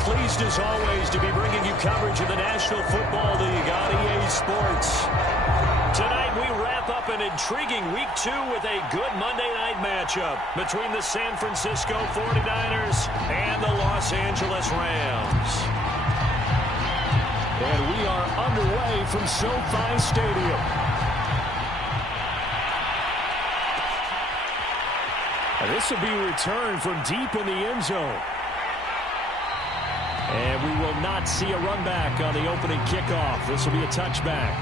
Pleased as always to be bringing you coverage of the National Football League on EA Sports. Tonight we wrap up an intriguing Week 2 with a good Monday night matchup between the San Francisco 49ers and the Los Angeles Rams. And we are underway from SoFi Stadium. And this will be returned from deep in the end zone. And we will not see a run back on the opening kickoff. This will be a touchback.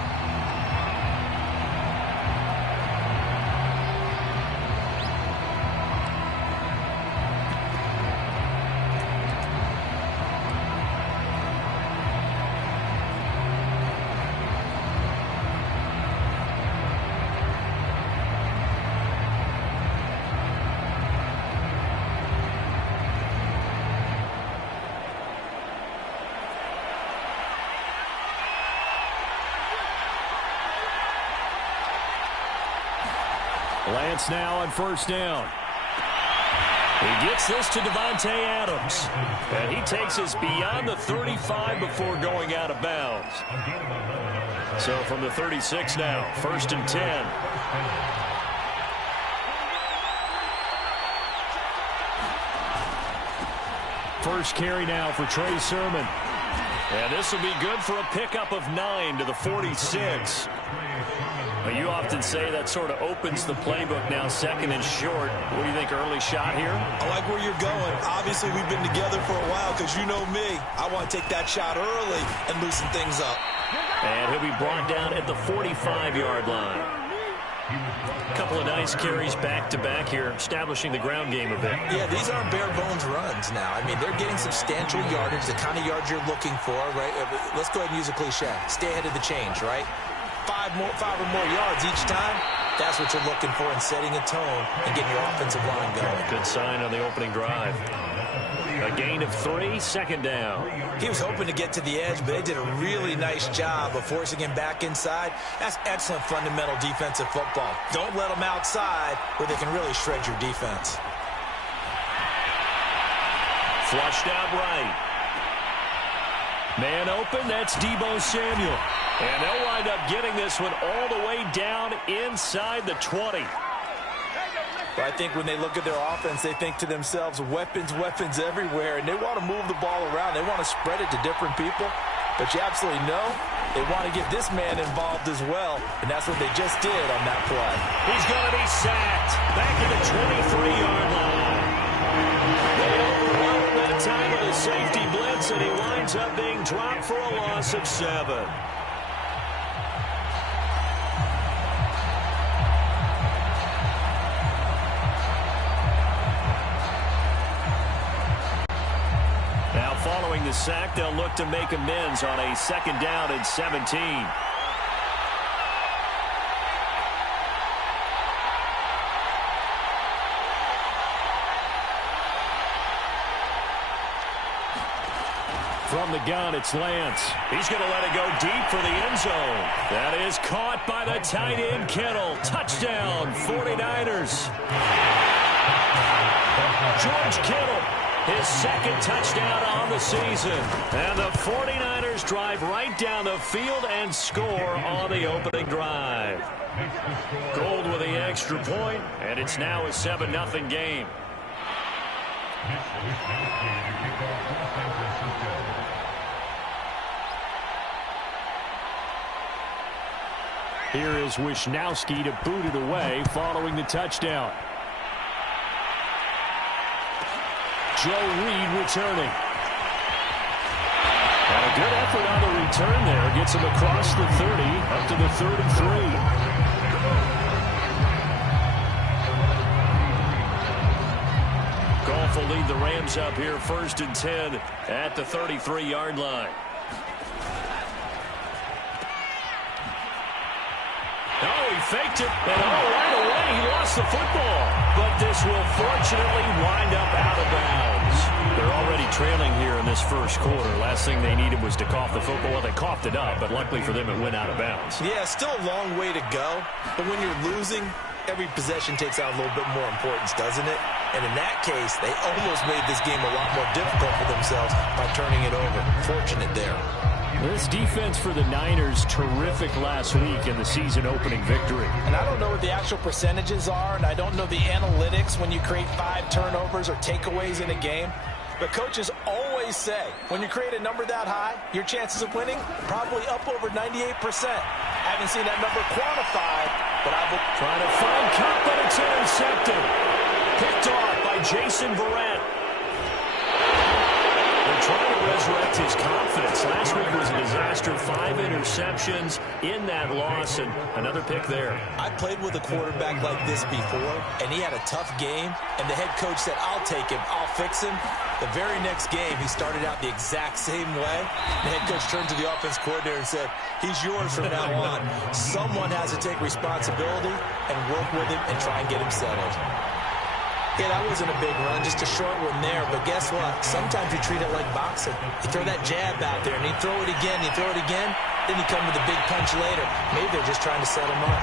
Lance now on first down. He gets this to Davante Adams. And he takes us beyond the 35 before going out of bounds. So from the 36 now, 1st and 10. First carry now for Trey Sermon. And this will be good for a pickup of 9 to the 46. Well, you often say that sort of opens the playbook now, 2nd and short. What do you think, early shot here? I like where you're going. Obviously, we've been together for a while because you know me. I want to take that shot early and loosen things up. And he'll be brought down at the 45-yard line. A couple of nice carries back-to-back here, establishing the ground game a bit. Yeah, these aren't bare-bones runs now. I mean, they're getting substantial yardage, the kind of yards you're looking for, right? Let's go ahead and use a cliche. Stay ahead of the change, right? 5 or more yards each time. That's what you're looking for in setting a tone and getting your offensive line going. Good sign on the opening drive. A gain of 3, 2nd down. He was hoping to get to the edge, but they did a really nice job of forcing him back inside. That's excellent fundamental defensive football. Don't let them outside where they can really shred your defense. Flushed out right. Man open, that's Deebo Samuel. And they'll wind up getting this one all the way down inside the 20. I think when they look at their offense, they think to themselves, weapons everywhere, and they want to move the ball around. They want to spread it to different people. But you absolutely know they want to get this man involved as well, and that's what they just did on that play. He's going to be sacked back at the 23-yard line. They overwhelm that time of the safety blitz, and he winds up being dropped for a loss of 7. Following the sack, they'll look to make amends on a 2nd down and 17. From the gun, it's Lance. He's going to let it go deep for the end zone. That is caught by the tight end, Kittle. Touchdown, 49ers. George Kittle. His 2nd touchdown on the season. And the 49ers drive right down the field and score on the opening drive. Gold with the extra point, and it's now a 7-0 game. Here is Wisnowski to boot it away following the touchdown. Joe Reed returning. And a good effort on the return there. Gets him across the 30, up to the 33. Goff will lead the Rams up here 1st and 10 at the 33-yard line. Oh, he faked it, and right away he lost the football. But this will fortunately wind up out of bounds. They're already trailing here in this first quarter. Last thing they needed was to cough the football. Well, they coughed it up, but luckily for them it went out of bounds. Yeah, still a long way to go. But when you're losing, every possession takes on a little bit more importance, doesn't it? And in that case, they almost made this game a lot more difficult for themselves by turning it over. Fortunate there. This defense for the Niners, terrific last week in the season-opening victory. And I don't know what the actual percentages are, and I don't know the analytics when you create 5 turnovers or takeaways in a game. But coaches always say, when you create a number that high, your chances of winning probably up over 98%. I haven't seen that number quantified, but I will. Trying to find Cup, but it's intercepted. Picked off by Jason Verrett. They're trying to resurrect his confidence. Last week was a disaster. 5 interceptions in that loss, and another pick there. I played with a quarterback like this before, and he had a tough game, and the head coach said, I'll take him, I'll fix him. The very next game, he started out the exact same way. The head coach turned to the offense coordinator and said, he's yours from now on. Someone has to take responsibility and work with him and try and get him settled. Yeah, that wasn't a big run, just a short one there. But guess what? Sometimes you treat it like boxing. You throw that jab out there, and you throw it again, then you come with a big punch later. Maybe they're just trying to set him up.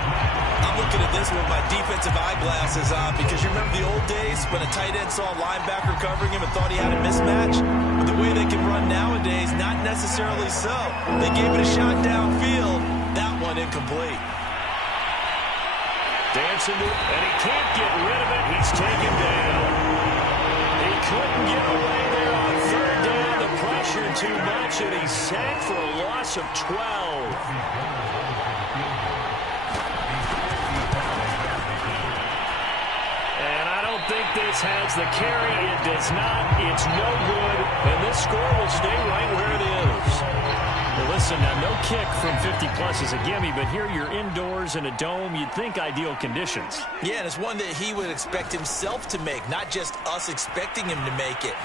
I'm looking at this with my defensive eyeglasses on because you remember the old days when a tight end saw a linebacker covering him and thought he had a mismatch? But the way they can run nowadays, not necessarily so. They gave it a shot downfield. That one incomplete. Dancing to it, and he can't get rid of it. He's taken down. He couldn't get away there on 3rd down. The pressure too much, and he's sacked for a loss of 12. And I don't think this has the carry. It does not. It's no good, and this score will stay right where it is. Well, listen, now no kick from 50-plus is a gimme, but here you're indoors in a dome. You'd think ideal conditions. Yeah, and it's one that he would expect himself to make, not just us expecting him to make it.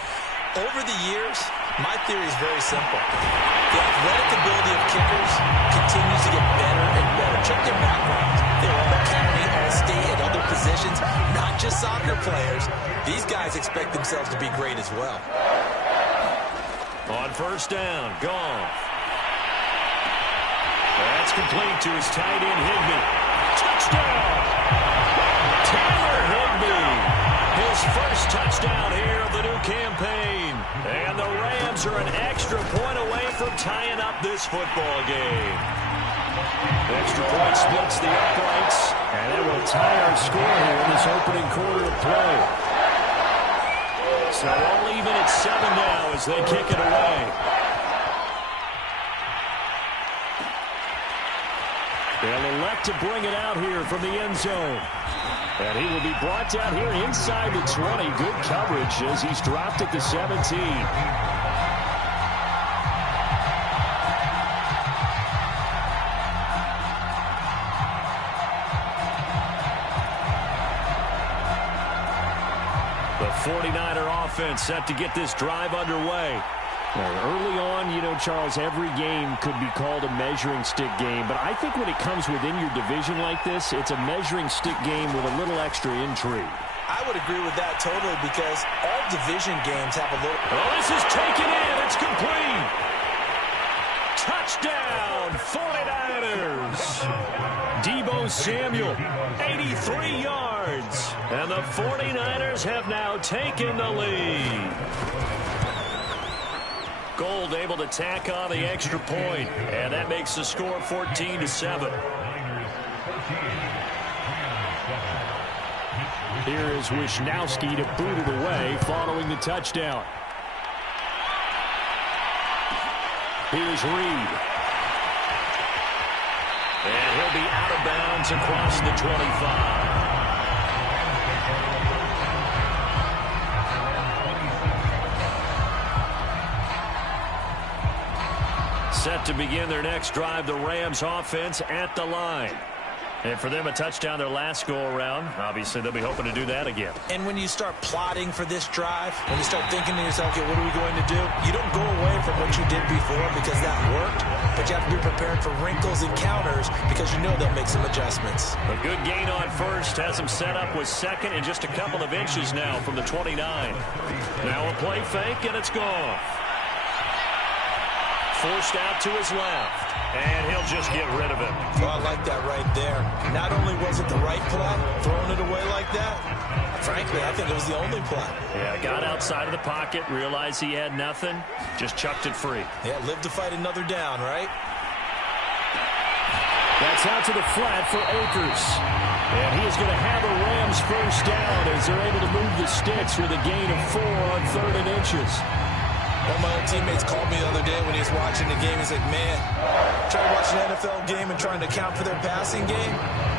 Over the years, my theory is very simple. The athletic ability of kickers continues to get better and better. Check their backgrounds. They're all county, all state, and other positions, not just soccer players. These guys expect themselves to be great as well. On 1st down, gone. That's complete to his tight end, Higbee. Touchdown! Taylor Higbee. His first touchdown here of the new campaign. And the Rams are an extra point away from tying up this football game. Extra point splits the uprights. And it will tie our score here in this opening quarter of play. So all even at 7 now as they kick it away. They'll elect to bring it out here from the end zone. And he will be brought down here inside the 20. Good coverage as he's dropped at the 17. The 49er offense set to get this drive underway. Early on, you know, Charles, every game could be called a measuring stick game. But I think when it comes within your division like this, it's a measuring stick game with a little extra intrigue. I would agree with that totally because all division games have a little... Oh, this is taken in. It's complete. Touchdown, 49ers. Deebo Samuel, 83 yards. And the 49ers have now taken the lead. Gold able to tack on the extra point, and that makes the score 14-7. Here is Wisnowski to boot it away following the touchdown. Here's Reed. And he'll be out of bounds across the 25. Set to begin their next drive, the Rams offense at the line. And for them, a touchdown their last go-around. Obviously, they'll be hoping to do that again. And when you start plotting for this drive, when you start thinking to yourself, okay, what are we going to do? You don't go away from what you did before because that worked, but you have to be prepared for wrinkles and counters because you know they'll make some adjustments. A good gain on first has them set up with second and just a couple of inches now from the 29. Now a play fake, and it's gone. forced out to his left. And he'll just get rid of it. Oh, I like that right there. Not only was it the right play, throwing it away like that, frankly, I think it was the only play. Yeah, got outside of the pocket, realized he had nothing, just chucked it free. Yeah, live to fight another down, right? That's out to the flat for Akers. And he is going to have a Rams first down as they're able to move the sticks with a gain of 4 on 3rd and inches. One of my old teammates called me the other day when he was watching the game. He's like, man, trying to watch an NFL game and trying to account for their passing game,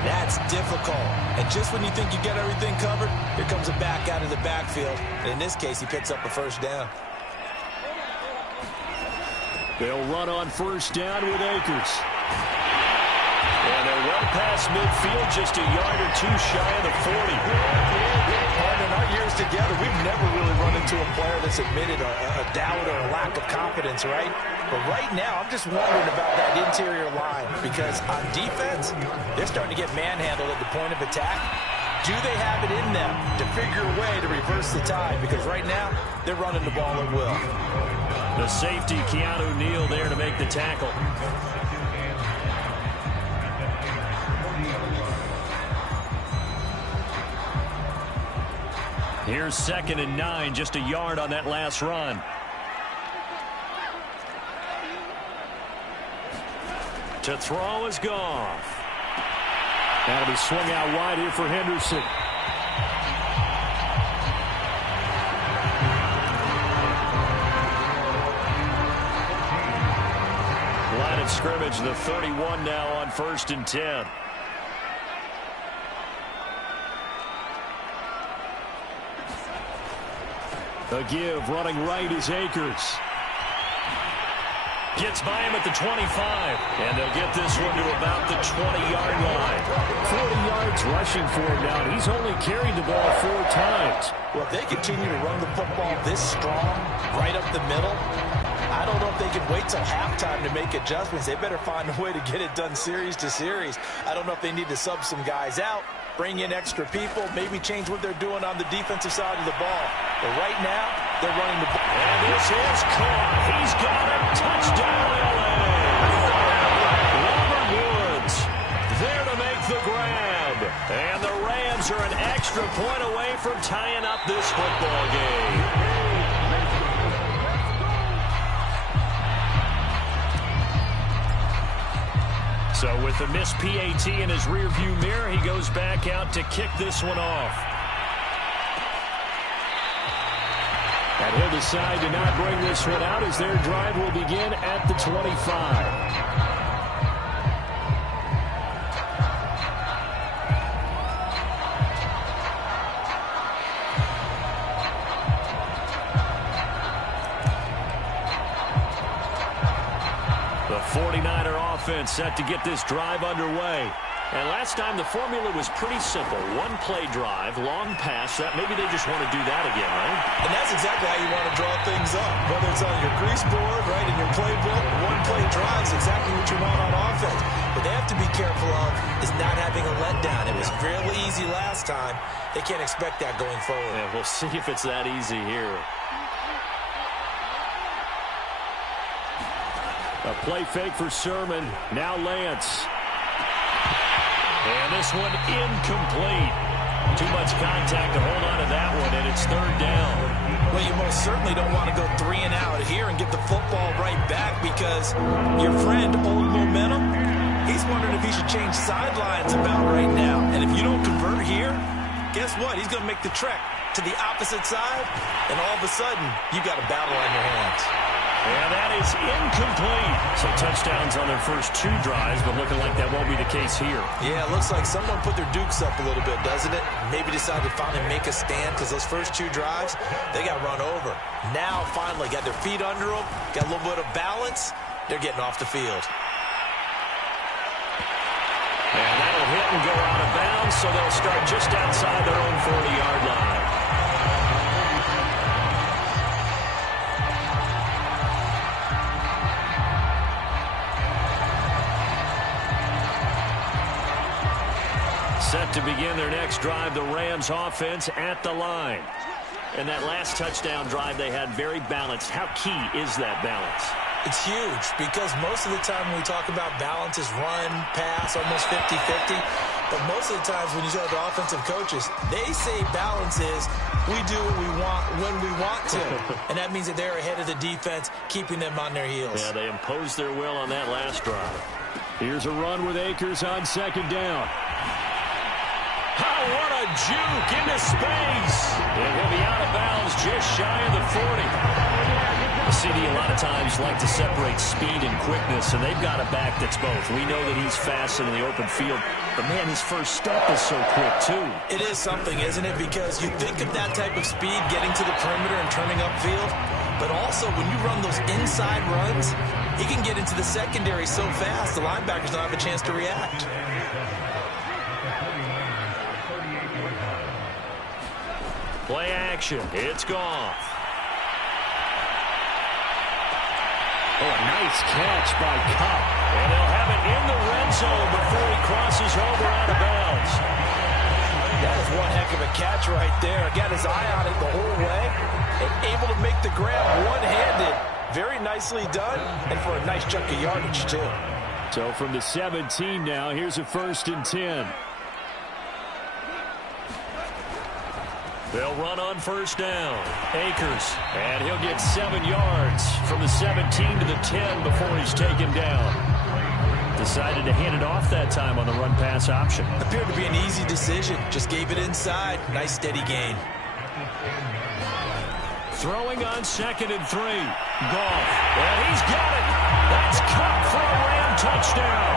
that's difficult. And just when you think you get everything covered, here comes a back out of the backfield. And in this case, he picks up a first down. They'll run on first down with Akers. And they're well past midfield, just a yard or two shy of the 40. In our years together, we've never really run into a player that's admitted a doubt or a lack of confidence, right? But right now, I'm just wondering about that interior line because on defense, they're starting to get manhandled at the point of attack. Do they have it in them to figure a way to reverse the tide? Because right now, they're running the ball at will. The safety, Keanu Neal, there to make the tackle. Here's 2nd and 9, just a yard on that last run. To throw is Goff. That'll be swung out wide here for Henderson. Line of scrimmage, the 31 now on 1st and 10. A give, running right is Akers. Gets by him at the 25. And they'll get this one to about the 20-yard line. 40 yards rushing for him now. He's only carried the ball 4 times. Well, if they continue to run the football this strong, right up the middle, I don't know if they can wait till halftime to make adjustments. They better find a way to get it done series to series. I don't know if they need to sub some guys out, bring in extra people, maybe change what they're doing on the defensive side of the ball. But right now, they're running the ball. And this is caught. He's got it. Touchdown, L.A. Robert Woods there to make the grab. And the Rams are an extra point away from tying up this football game. So with the missed PAT in his rearview mirror, he goes back out to kick this one off. And he'll decide to not bring this one out as their drive will begin at the 25. The 49er offense set to get this drive underway. And last time the formula was pretty simple. One play drive, long pass. That maybe they just want to do that again, right? And that's exactly how you want to draw things up. Whether it's on your grease board, right, in your playbook, one play drive is exactly what you want on offense. What they have to be careful of is not having a letdown. It was fairly easy last time. They can't expect that going forward. Yeah, we'll see if it's that easy here. A play fake for Sermon. Now Lance. And this one incomplete. Too much contact to hold on to that one, and it's 3rd down. Well, you most certainly don't want to go 3 and out here and get the football right back because your friend, Old Momentum, he's wondering if he should change sidelines about right now. And if you don't convert here, guess what? He's going to make the trek to the opposite side, and all of a sudden, you've got a battle on your hands. And that is incomplete. So touchdowns on their first 2 drives, but looking like that won't be the case here. Yeah, it looks like someone put their dukes up a little bit, doesn't it? Maybe decided to finally make a stand because those first 2 drives, they got run over. Now, finally, got their feet under them, got a little bit of balance. They're getting off the field. And that'll hit and go out of bounds, so they'll start just outside their own 40-yard line. Set to begin their next drive, the Rams offense at the line. And that last touchdown drive they had very balanced. How key is that balance? It's huge because most of the time when we talk about balance is run, pass, almost 50-50. But most of the times when you talk to offensive coaches, they say balance is we do what we want when we want to. And that means that they're ahead of the defense, keeping them on their heels. Yeah, they imposed their will on that last drive. Here's a run with Akers on second down. Oh, what a juke into space. And he'll be out of bounds just shy of the 40. The CD a lot of times like to separate speed and quickness, and they've got a back that's both. We know that he's fast in the open field, but, man, his first step is so quick, too. It is something, isn't it? Because you think of that type of speed getting to the perimeter and turning upfield, but also when you run those inside runs, he can get into the secondary so fast the linebackers don't have a chance to react. Play action. It's gone. Oh, a nice catch by Cup. And they'll have it in the red zone before he crosses over out of bounds. That is one heck of a catch right there. Got his eye on it the whole way and able to make the grab one-handed. Very nicely done, and for a nice chunk of yardage, too. So from the 17 now, here's a 1st and 10. They'll run on 1st down. Akers, and he'll get 7 yards from the 17 to the 10 before he's taken down. Decided to hand it off that time on the run-pass option. Appeared to be an easy decision. Just gave it inside. Nice steady gain. Throwing on 2nd and 3. Goff, and he's got it. That's Cup for a Ram touchdown.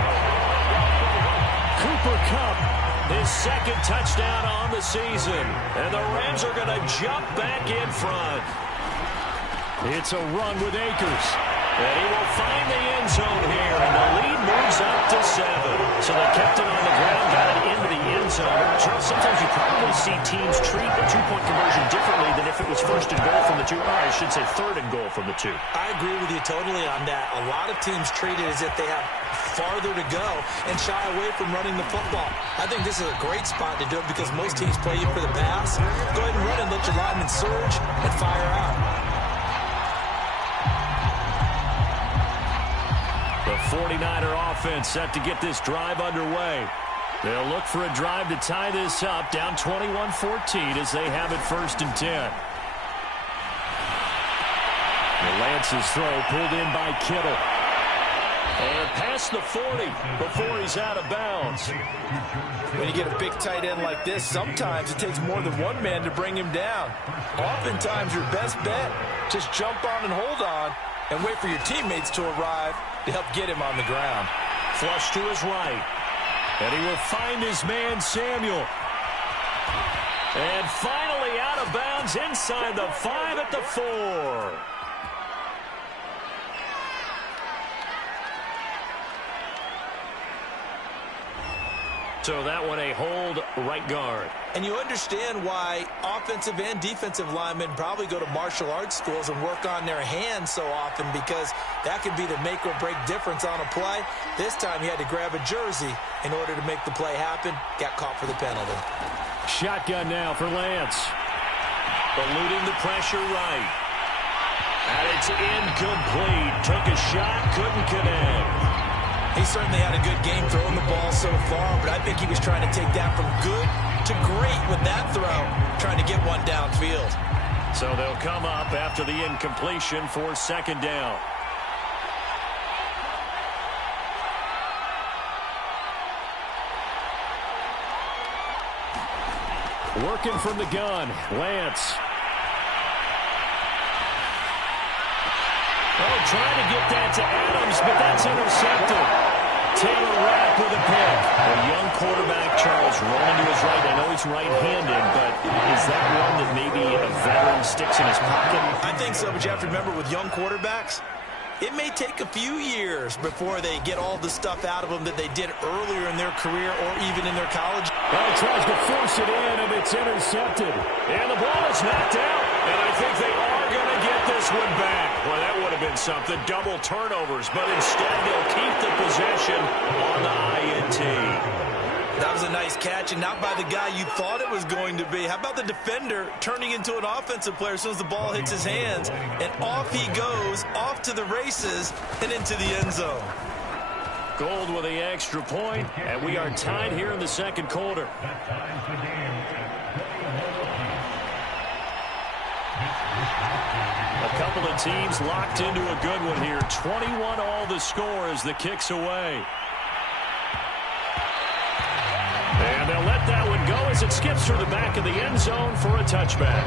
Cooper Kupp, his 2nd touchdown on the season. And the Rams are going to jump back in front. It's a run with Akers. And he will find the end zone here. And the lead moves up to 7. So they kept it on the ground, got it into the end zone. Charles, sometimes you probably see teams treat a two-point conversion differently than if it was 1st and goal from the 2. Or I should say 3rd and goal from the 2. I agree with you totally on that. A lot of teams treat it as if they have farther to go and shy away from running the football. I think this is a great spot to do it because most teams play you for the pass. Go ahead and run and let your linemen surge and fire out. The 49er offense set to get this drive underway. They'll look for a drive to tie this up, down 21-14 as they have it 1st and 10. Lance's throw pulled in by Kittle. And past the 40 before he's out of bounds. When you get a big tight end like this, sometimes it takes more than one man to bring him down. Oftentimes your best bet, just jump on and hold on and wait for your teammates to arrive to help get him on the ground. Flush to his right. And he will find his man Samuel. And finally out of bounds inside the 5 at the 4. So that one a hold right guard. And you understand why offensive and defensive linemen probably go to martial arts schools and work on their hands so often because that can be the make or break difference on a play. This time he had to grab a jersey in order to make the play happen. Got caught for the penalty. Shotgun now for Lance. Eluding the pressure right. And it's incomplete. Took a shot, couldn't connect. He certainly had a good game throwing the ball so far, but I think he was trying to take that from good to great with that throw, trying to get one downfield. So they'll come up after the incompletion for 2nd down. Working from the gun, Lance. Oh, trying to get that to Adams, but that's intercepted. Taylor Rapp with a pick. A young quarterback, Charles, rolling to his right. I know he's right-handed, but is that one that maybe a veteran sticks in his pocket? I think so, but you have to remember with young quarterbacks, it may take a few years before they get all the stuff out of them that they did earlier in their career or even in their college. Well, he tries to force it in, and it's intercepted. And the ball is knocked out, and I think they are going to get this one back. Well, that would have been something, double turnovers, but instead they'll keep the possession on the INT. That was a nice catch, and not by the guy you thought it was going to be. How about the defender turning into an offensive player as soon as the ball hits his hands, and off he goes, off to the races, and into the end zone. Gold with the extra point, and we are tied here in the second quarter. A couple of teams locked into a good one here. 21 all the score as the kick's away. And they'll let that one go as it skips through the back of the end zone for a touchback.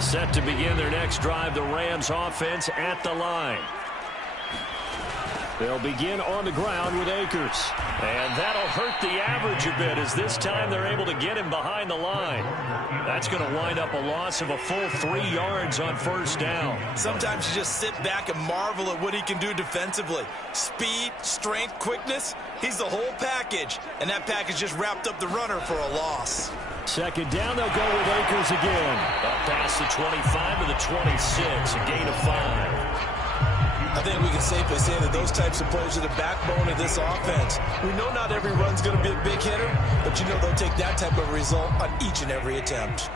Set to begin their next drive, the Rams offense at the line. They'll begin on the ground with Akers. And that'll hurt the average a bit as this time they're able to get him behind the line. That's going to wind up a loss of a full 3 yards on first down. Sometimes you just sit back and marvel at what he can do defensively. Speed, strength, quickness, he's the whole package. And that package just wrapped up the runner for a loss. Second down, they'll go with Akers again. Up past the 25 to the 26, a gain of 5. I think we can safely say that those types of players are the backbone of this offense. We know not every run's going to be a big hitter, but you know they'll take that type of result on each and every attempt.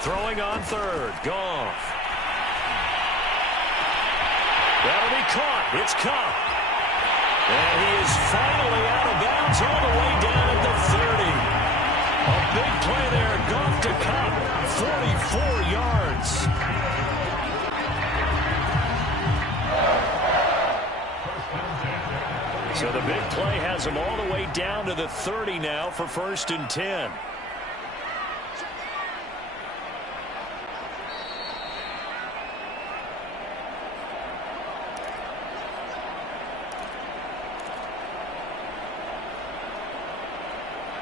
Throwing on third, Goff. That'll be caught. It's Kupp. And he is finally out of bounds all the way down at the 30. A big play there, Goff to Kupp, 44 yards. So the big play has him all the way down to the 30 now for 1st and 10.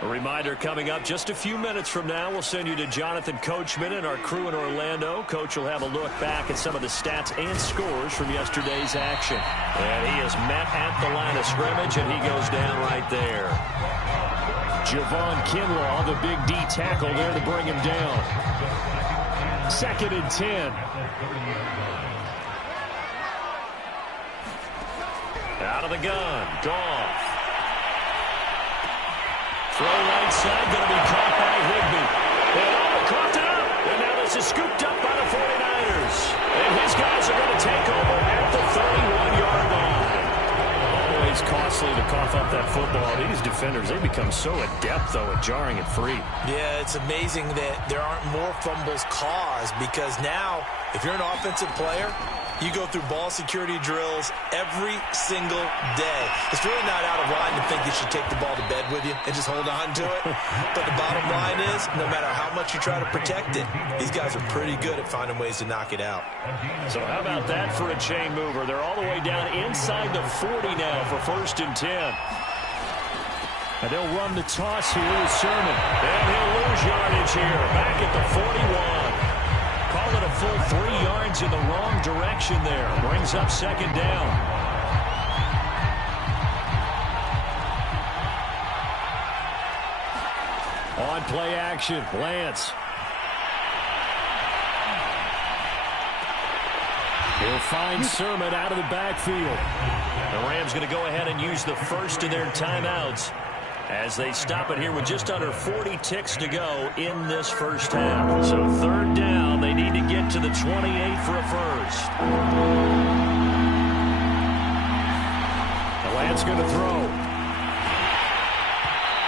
A reminder coming up just a few minutes from now. We'll send you to Jonathan Coachman and our crew in Orlando. Coach will have a look back at some of the stats and scores from yesterday's action. And he is met at the line of scrimmage, and he goes down right there. Javon Kinlaw, the big D tackle there to bring him down. 2nd and 10. Out of the gun, Goff. Throw right side, going to be caught by Higbee. And coughed it up. And now this is scooped up by the 49ers. And his guys are going to take over at the 31-yard line. Always costly to cough up that football. These defenders, they become so adept, though, at jarring it free. Yeah, it's amazing that there aren't more fumbles caused because now, if you're an offensive player, you go through ball security drills every single day. It's really not out of line to think you should take the ball to bed with you and just hold on to it. But the bottom line is, no matter how much you try to protect it, these guys are pretty good at finding ways to knock it out. So how about that for a chain mover? They're all the way down inside the 40 now for 1st and 10. And they'll run the toss here with Sermon. And he'll lose yardage here. Back at the 41. Call it a full 3 yards in the wrong direction there. Brings up 2nd down. On play action, Lance. He'll find Sermon out of the backfield. The Rams going to go ahead and use the first of their timeouts as they stop it here with just under 40 ticks to go in this first half. So 3rd down, they need to get to the 28 for a first. The Lance going to throw.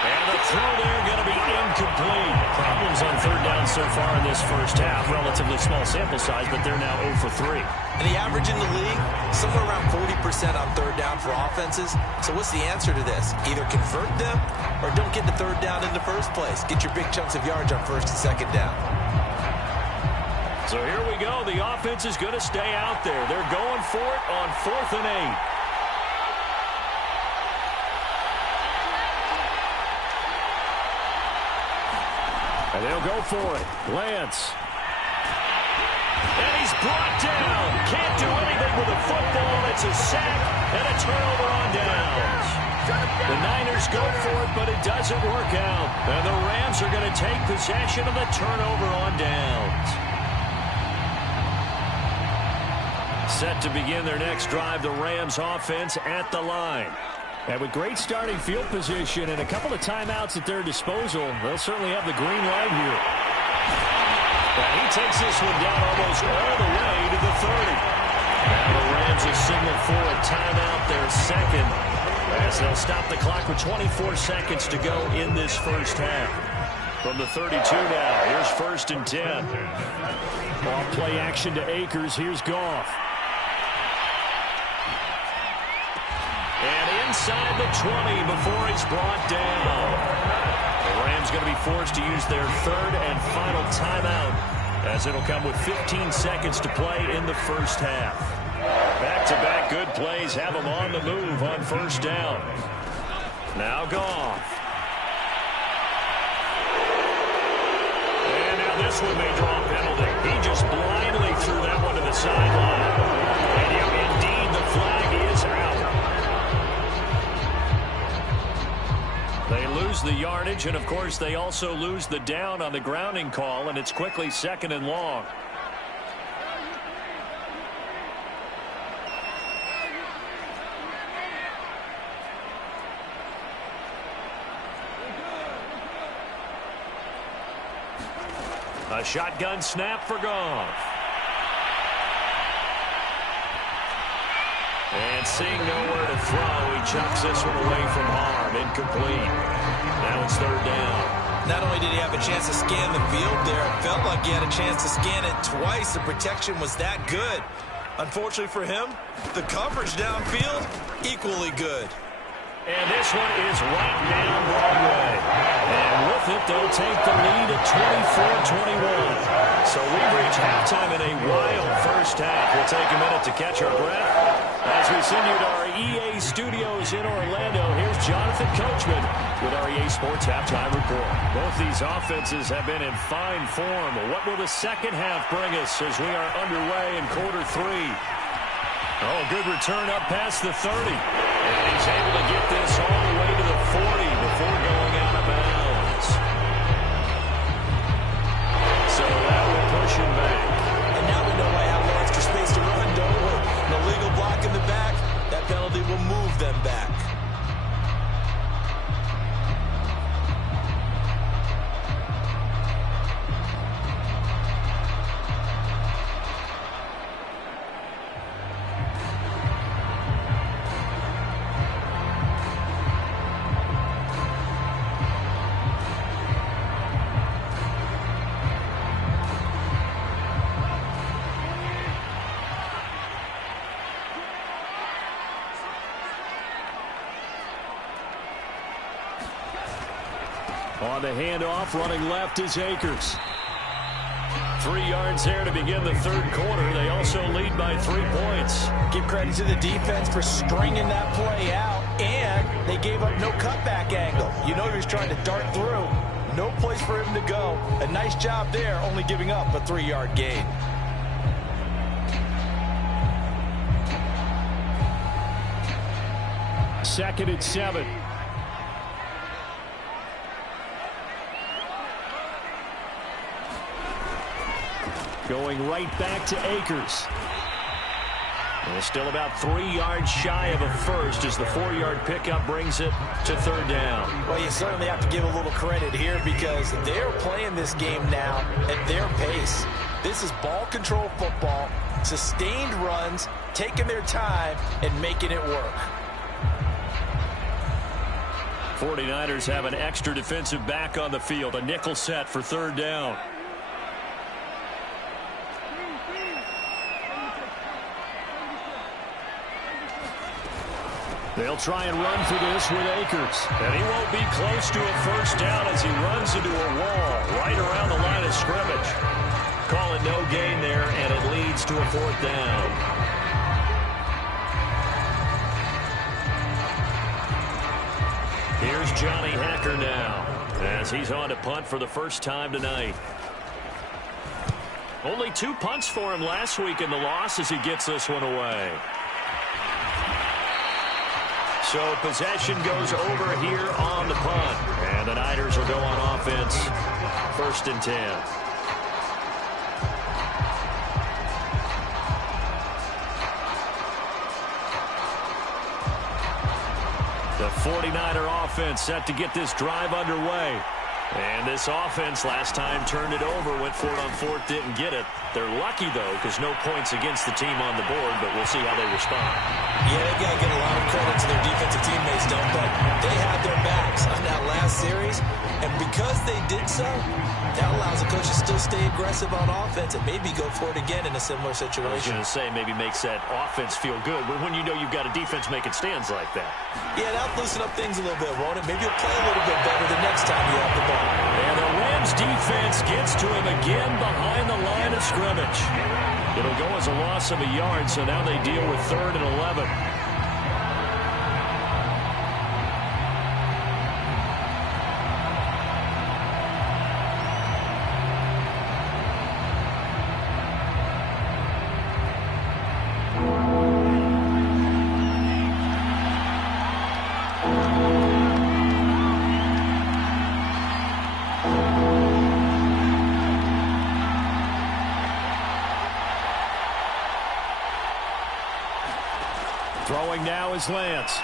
And the throw there going to be incomplete. Problems on 3rd down so far in this first half. Relatively small sample size, but they're now 0 for 3. And the average in the league, somewhere around 40% on 3rd down for offenses. So what's the answer to this? Either convert them or don't get the 3rd down in the first place. Get your big chunks of yards on 1st and 2nd down. So here we go. The offense is going to stay out there. They're going for it on 4th and 8. And they'll go for it. Lance. And he's brought down. Can't do anything with the football. It's a sack and a turnover on downs. The Niners go for it, but it doesn't work out. And the Rams are going to take possession of the turnover on downs. set to begin their next drive. The Rams offense at the line. And with great starting field position and a couple of timeouts at their disposal, they'll certainly have the green light here. And he takes this one down almost all the way to the 30. Now the Rams will signal for a timeout, their second, as they'll stop the clock with 24 seconds to go in this first half. From the 32 now, here's 1st and 10. Ball play action to Akers. Here's Goff. And inside the 20 before he's brought down. The Rams going to be forced to use their third and final timeout, as it'll come with 15 seconds to play in the first half. Back-to-back good plays have them on the move on 1st down. Now Goff. And now this one may draw a penalty. He just blindly threw that one to the sideline. And indeed, the flag is out. They lose the yardage, and of course they also lose the down on the grounding call, and it's quickly 2nd and long. A shotgun snap for Goff. And seeing nowhere to throw, he chucks this one away from harm. Incomplete. Now it's 3rd down. Not only did he have a chance to scan the field there, it felt like he had a chance to scan it twice. The protection was that good. Unfortunately for him, the coverage downfield, equally good. And this one is right down Broadway. And with it, they'll take the lead at 24-21. So we reach halftime in a wild first half. We'll take a minute to catch our breath as we send you to our EA studios in Orlando. Here's Jonathan Coachman with our EA Sports Halftime Report. Both these offenses have been in fine form. What will the second half bring us as we are underway in quarter 3? Oh, good return up past the 30. And he's able to get this all the way to the 40 before going out of bounds. So that will push him back. And now we know why have no extra space to run, don't we? An illegal block in the back, that penalty will move them back. On the handoff, running left is Akers. 3 yards there to begin the 3rd quarter. They also lead by 3 points. Give credit to the defense for stringing that play out, and they gave up no cutback angle. You know he was trying to dart through. No place for him to go. A nice job there, only giving up a 3-yard gain. Second and 7. Going right back to Akers. And still about 3 yards shy of a first as the 4-yard pickup brings it to 3rd down. Well, you certainly have to give a little credit here because they're playing this game now at their pace. This is ball control football, sustained runs, taking their time and making it work. 49ers have an extra defensive back on the field, a nickel set for 3rd down. They'll try and run for this with Akers. And he won't be close to a first down as he runs into a wall right around the line of scrimmage. Call it no gain there, and it leads to a 4th down. Here's Johnny Hacker now as he's on to punt for the first time tonight. Only 2 punts for him last week in the loss as he gets this one away. So possession goes over here on the punt. And the Niners will go on offense. 1st and 10. The 49er offense set to get this drive underway. And this offense last time turned it over, went for it on fourth, didn't get it. They're lucky, though, because no points against the team on the board, but we'll see how they respond. Yeah, they've got to give a lot of credit to their defensive teammates, don't they? They had their backs on that last series, and because they did so, that allows the coach to still stay aggressive on offense and maybe go for it again in a similar situation. I was going to say, maybe makes that offense feel good, but when you know you've got a defense making stands like that. Yeah, that'll loosen up things a little bit, won't it? Maybe you'll play a little bit better the next time you have the ball. And the Rams defense gets to him again behind the line of scrimmage. It'll go as a loss of a yard, so now they deal with 3rd and 11. Throwing now is Lance.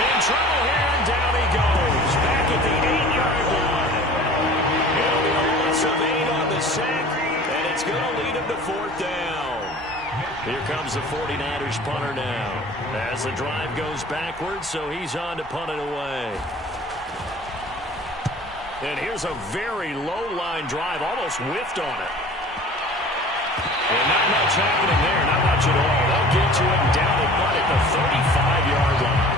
In trouble here, and down he goes. Back at the 8-yard line. It'll be a loss of 8 on the sack, and it's going to lead him to 4th down. Here comes the 49ers punter now. As the drive goes backwards, so he's on to punt it away. And here's a very low-line drive, almost whiffed on it. And not much happening there, not much at all. They'll get to him down and punt at the 35-yard line.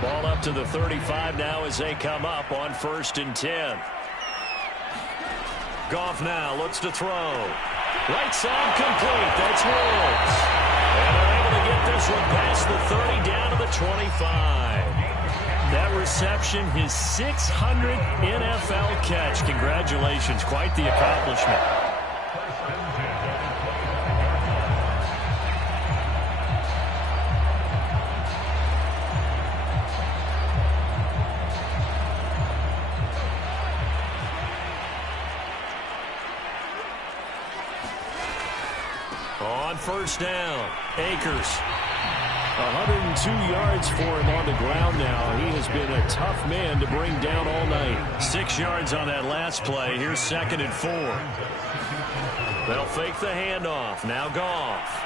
Ball up to the 35 now as they come up on 1st and 10. Goff now looks to throw. Right side complete. That's Woods. And they're able to get this one past the 30 down to the 25. That reception, his 600th NFL catch. Congratulations. Quite the accomplishment. On 1st down, Akers. 102 yards for him on the ground now. He has been a tough man to bring down all night. 6 yards on that last play. Here's 2nd and 4. They'll fake the handoff. Now Goff.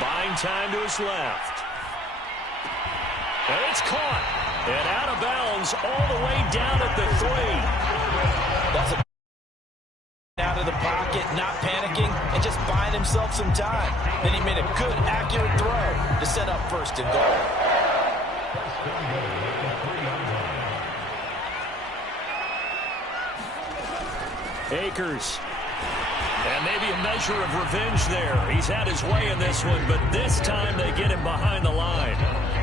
Buying time to his left. And it's caught. And out of bounds all the way down at the 3. That's a out of the pocket, not panicking, and just buying himself some time. Then he made a good, accurate throw to set up 1st and goal. Akers. And maybe a measure of revenge there. He's had his way in this one, but this time they get him behind the line.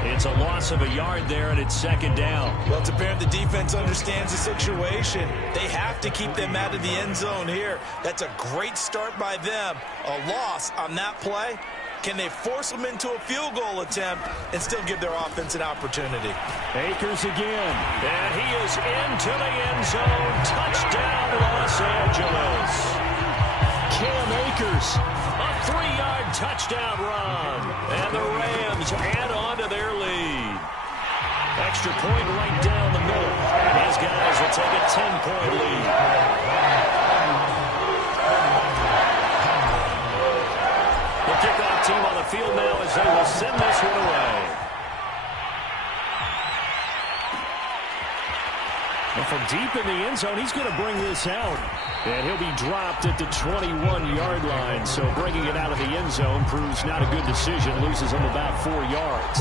It's a loss of a yard there, and it's 2nd down. Well, it's apparent the defense understands the situation. They have to keep them out of the end zone here. That's a great start by them. A loss on that play. Can they force them into a field goal attempt and still give their offense an opportunity? Akers again. And he is into the end zone. Touchdown, Los Angeles. Cam Akers, a 3-yard touchdown run. And the Rams add on to their lead. Extra point right down the middle. And these guys will take a 10-point lead. The kickoff team on the field now as they will send this one away. And from deep in the end zone, he's going to bring this out. And he'll be dropped at the 21-yard line. So bringing it out of the end zone proves not a good decision. Loses him about 4 yards.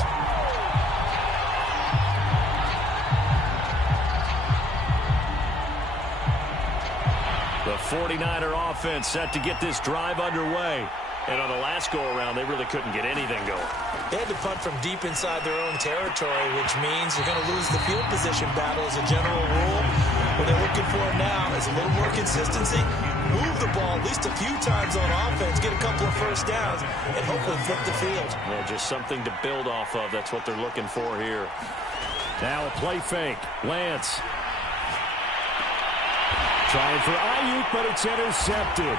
The 49er offense set to get this drive underway. And on the last go-around, they really couldn't get anything going. They had to punt from deep inside their own territory, which means they're going to lose the field position battle as a general rule. What they're looking for now is a little more consistency, move the ball at least a few times on offense, get a couple of first downs, and hopefully flip the field. Yeah, just something to build off of. That's what they're looking for here. Now a play fake. Lance. Trying for Ayuk, but it's intercepted.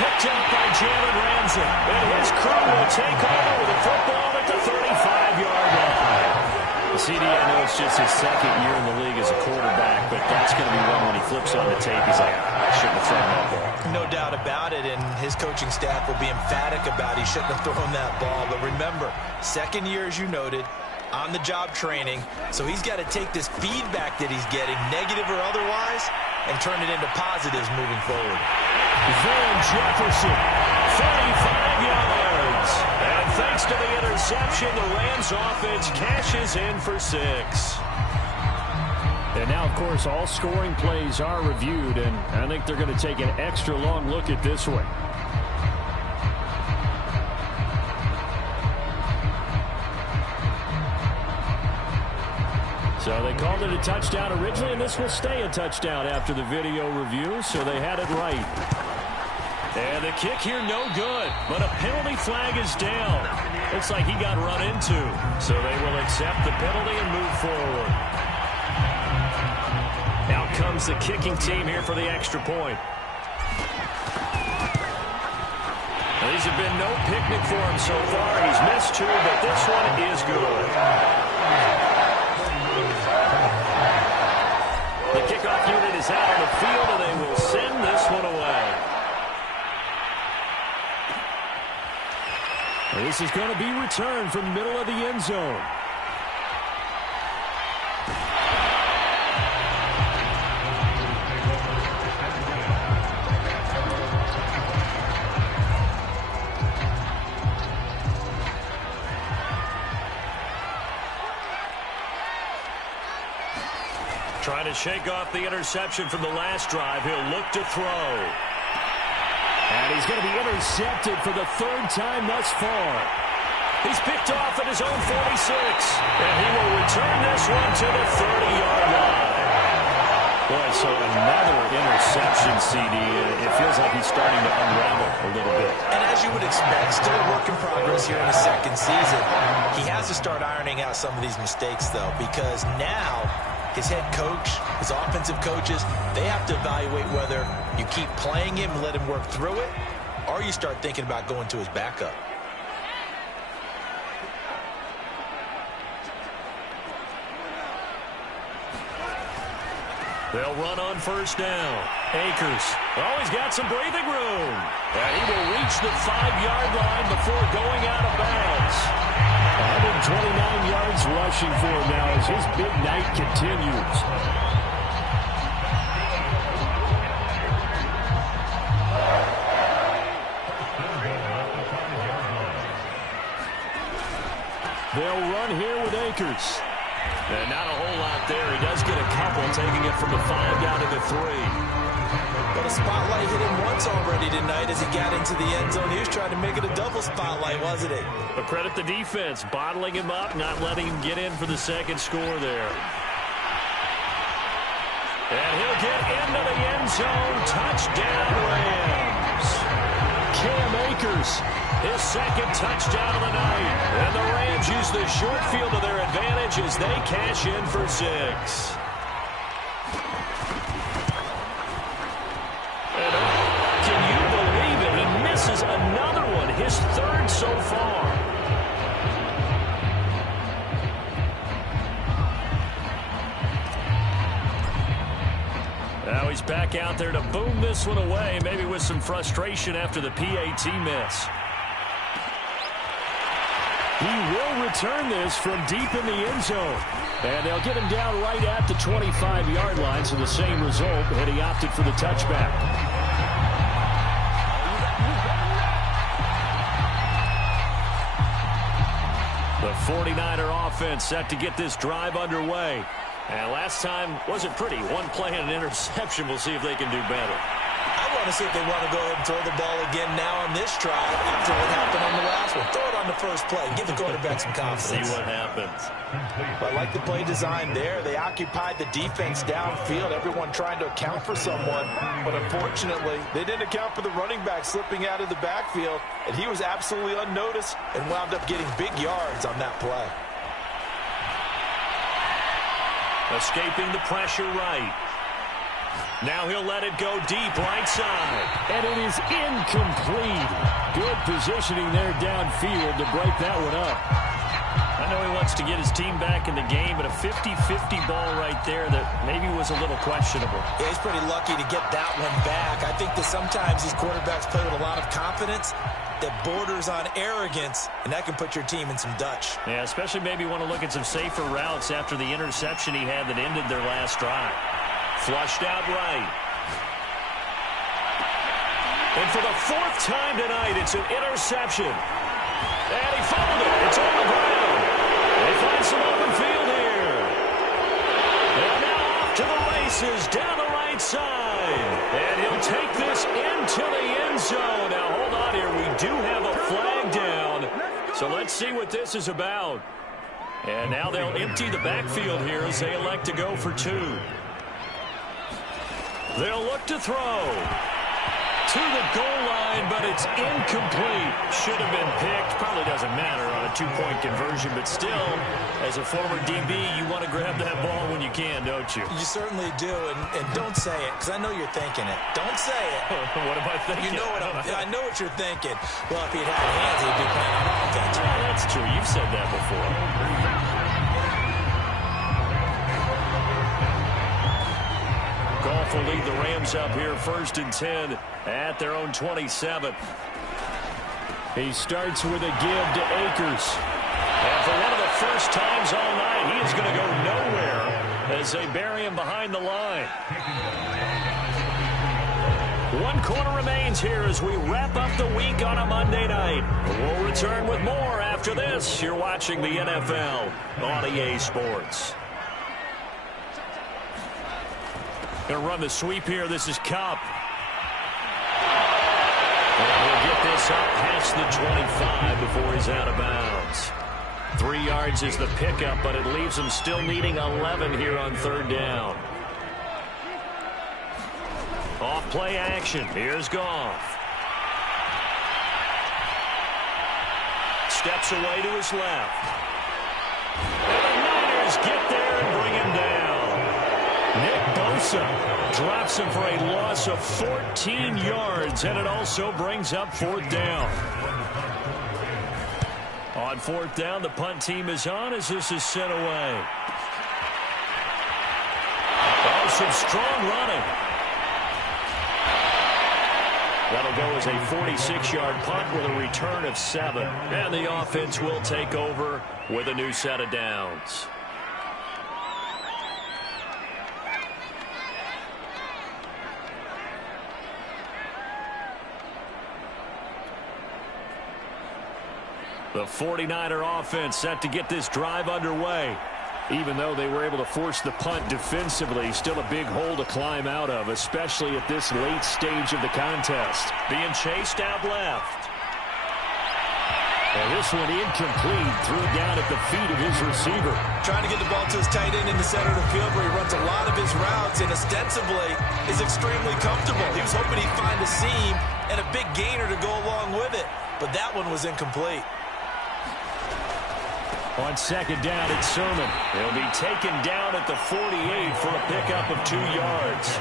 Picked up by Jalen Ramsey. And his crew will take over with the football at the 35-yard line. The CD, I know it's just his second year in the league as a quarterback, but that's going to be one when he flips on the tape. He's like, I shouldn't have thrown that ball. No doubt about it, and his coaching staff will be emphatic about he shouldn't have thrown that ball. But remember, second year, as you noted, on-the-job training, so he's got to take this feedback that he's getting, negative or otherwise, and turn it into positives moving forward. Van Jefferson, 35 yards. And thanks to the interception, the Rams offense cashes in for 6. And now, of course, all scoring plays are reviewed, and I think they're going to take an extra long look at this one. So they called it a touchdown originally, and this will stay a touchdown after the video review, so they had it right. And the kick here no good, but a penalty flag is down. Looks like he got run into, so they will accept the penalty and move forward. Out comes the kicking team here for the extra point. Now, these have been no picnic for him so far. He's missed 2, but this one is good. The kickoff unit is out on the field, and they will send this one away. This is going to be returned from middle of the end zone. Trying to shake off the interception from the last drive. He'll look to throw. And he's going to be intercepted for the 3rd time thus far. He's picked off at his own 46. And he will return this one to the 30-yard line. Boy, so another interception, CD. It feels like he's starting to unravel a little bit. And as you would expect, still a work in progress here in his second season. He has to start ironing out some of these mistakes, though, because now his head coach, his offensive coaches, they have to evaluate whether you keep playing him and let him work through it, or you start thinking about going to his backup. They'll run on first down. Akers. Oh, he's got some breathing room. And he will reach the 5-yard line before going out of bounds. 129 yards rushing for him now as his big night continues. They'll run here with Akers. And not a whole lot there. He does get a couple, taking it from the 5 down to the 3. But a spotlight hit him once already tonight as he got into the end zone. He was trying to make it a double spotlight, wasn't it? But credit the defense, bottling him up, not letting him get in for the second score there. And he'll get into the end zone. Touchdown, Rams. Cam Akers, his second touchdown of the night. And the Rams use the short field to their advantage as they cash in for 6. And can you believe it? He misses another one, his 3rd so far. Now he's back out there to boom this one away, maybe with some frustration after the PAT miss. he will return this from deep in the end zone. And they'll get him down right at the 25-yard line, so the same result, and he opted for the touchback. The 49er offense set to get this drive underway. And last time wasn't pretty. One play and an interception. We'll see if they can do better. I want to see if they want to go ahead and throw the ball again now on this drive after what happened on the last one. Throw it on the first play. Give the quarterback some confidence. See what happens. I like the play design there. They occupied the defense downfield, everyone trying to account for someone. But unfortunately, they didn't account for the running back slipping out of the backfield, and he was absolutely unnoticed and wound up getting big yards on that play. Escaping the pressure right. Now he'll let it go deep right side. And it is incomplete. Good positioning there downfield to break that one up. I know he wants to get his team back in the game, but a 50-50 ball right there that maybe was a little questionable. Yeah, he's pretty lucky to get that one back. I think that sometimes these quarterbacks play with a lot of confidence that borders on arrogance, and that can put your team in some Dutch. Yeah, especially maybe want to look at some safer routes after the interception he had that ended their last drive. Flushed out right. And for the fourth time tonight, it's an interception. And he fouled it. It's on the ground. They find some open field here. And now off to the races down the right side. And he'll take this into the end zone. Now, hold on here. We do have a flag down. So let's see what this is about. And now they'll empty the backfield here as they elect to go for two. They'll look to throw to the goal line, but it's incomplete. Should have been picked. Probably doesn't matter on a two-point conversion, but still, as a former DB, you want to grab that ball when you can, don't you? You certainly do, and don't say it, because I know you're thinking it. Don't say it. What am I thinking? You know what I know what you're thinking. Well, if he'd had hands, he'd be playing on offense. Yeah, that's true. You've said that before. Goff will lead the Rams up here 1st and 10 at their own 27. He starts with a give to Akers. And for one of the first times all night, he is going to go nowhere as they bury him behind the line. One quarter remains here as we wrap up the week on a Monday night. We'll return with more after this. You're watching the NFL on EA Sports. Going to run the sweep here. This is Kupp. And he'll get this up past the 25 before he's out of bounds. 3 yards is the pickup, but it leaves him still needing 11 here on 3rd down. Off play action. Here's Goff. Steps away to his left. And the Niners get there and bring him down. Nick Bosa drops him for a loss of 14 yards, and it also brings up 4th down. On 4th down, the punt team is on as this is sent away. Oh, some strong running. That'll go as a 46-yard punt with a return of 7. And the offense will take over with a new set of downs. The 49er offense set to get this drive underway. Even though they were able to force the punt defensively, still a big hole to climb out of, especially at this late stage of the contest. Being chased out left. And this one incomplete, threw it down at the feet of his receiver. Trying to get the ball to his tight end in the center of the field where he runs a lot of his routes and ostensibly is extremely comfortable. He was hoping he'd find a seam and a big gainer to go along with it, but that one was incomplete. On 2nd down, it's Sermon. He'll be taken down at the 48 for a pickup of 2 yards.